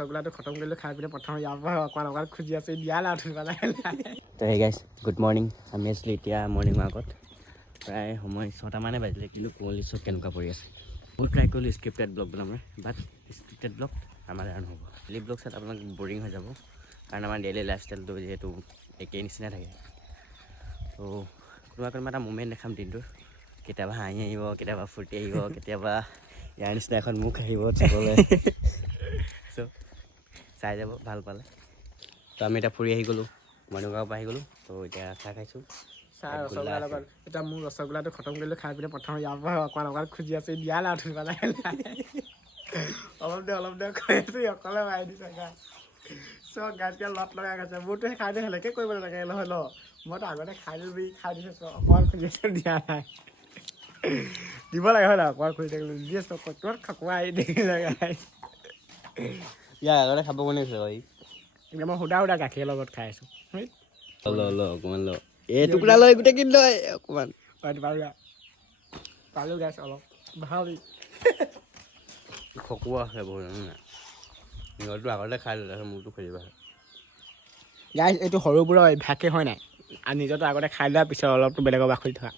ৰসগোল্লাটো খতম কৰিলোঁ খাই পিনে প্ৰথম ইয়াৰ পৰা অকণমান খুজি আছে দিয়া না তো হে গাইছ গুড মৰ্ণিং আমি আছিলোঁ এতিয়া মৰ্ণিং ৱাকত প্ৰায় সময় 6টা মানে বাজিলে কিন্তু কুঁৱলী চব কেনেকুৱা পৰি আছে বহুত ট্ৰাই কৰিলোঁ স্ক্ৰিপ্টেড ব্লগ বনাবলৈ বাট স্ক্ৰিপ্টেড ব্লগ আমাৰ দ্বাৰা নহ'ব ডেইলি ব্লগ চাই আপোনাক বৰিং হৈ যাব কাৰণ আমাৰ ডেইলি লাইফষ্টাইলটো যিহেতু একেই নিচিনা থাকে তো কোনোবা এটা মুমেণ্ট দেখাম দিনটোৰ কেতিয়াবা হাঁহি আহিব কেতিয়াবা ফূৰ্তি আহিব কেতিয়াবা ইয়াৰ নিচিনা এখন মুখ আহিব চাবলৈ চ' চাই যাব ভাল পালে তো আমি এতিয়া ফুৰি আহি গ'লোঁ মৰ্ণিং ৱাকৰ পৰা আহি গ'লোঁ তো এতিয়া চাহ খাইছোঁ চাহ ৰসগোল্লাৰ লগত এতিয়া মোৰ ৰসগোল্লাটো খতম কৰিলোঁ খাই পিনে প্ৰথম ইয়াৰ পৰা অকণমান খুজি আছে দিয়া না অলপ দে কৈ আছোঁ অকলে মাৰি দিছে গাই চব গাইতকৈ লগ লগাই গৈছে মোৰতো সেই খাই দিয়ে সেনেকৈ কৰিব নালাগে নহয় ন মইতো আগতে খাই দিলোঁ খাই দিছোঁ চব অকণমান খুজি আছোঁ দিয়া নাই দিব লাগে হয় নাই অকণমান খুজি থাকিলোঁ দি আছোঁ কিমান খকুৱাই আহি দেখিছে গাই ইয়াৰ আগতে খাব কোনে কৈছে এতিয়া মই সুদা গাখীৰৰ লগত খাই আছোঁ অকণমান ল এই টুকুৰা লৈ গোটেই কিনি লয় অকণমান পালোঁ গাইছ অলপ ভাল খকুৱা আছে বহুত সিহঁতটো আগতে খাই ল'লে মোৰতো খুজিবা গাইছ এইটো সৰুবোৰৰ অভ্যাসে হয় নাই আৰু নিজৰটো আগতে খাই লোৱাৰ পিছত অলপটো বেলেগৰ বাখৰি থকা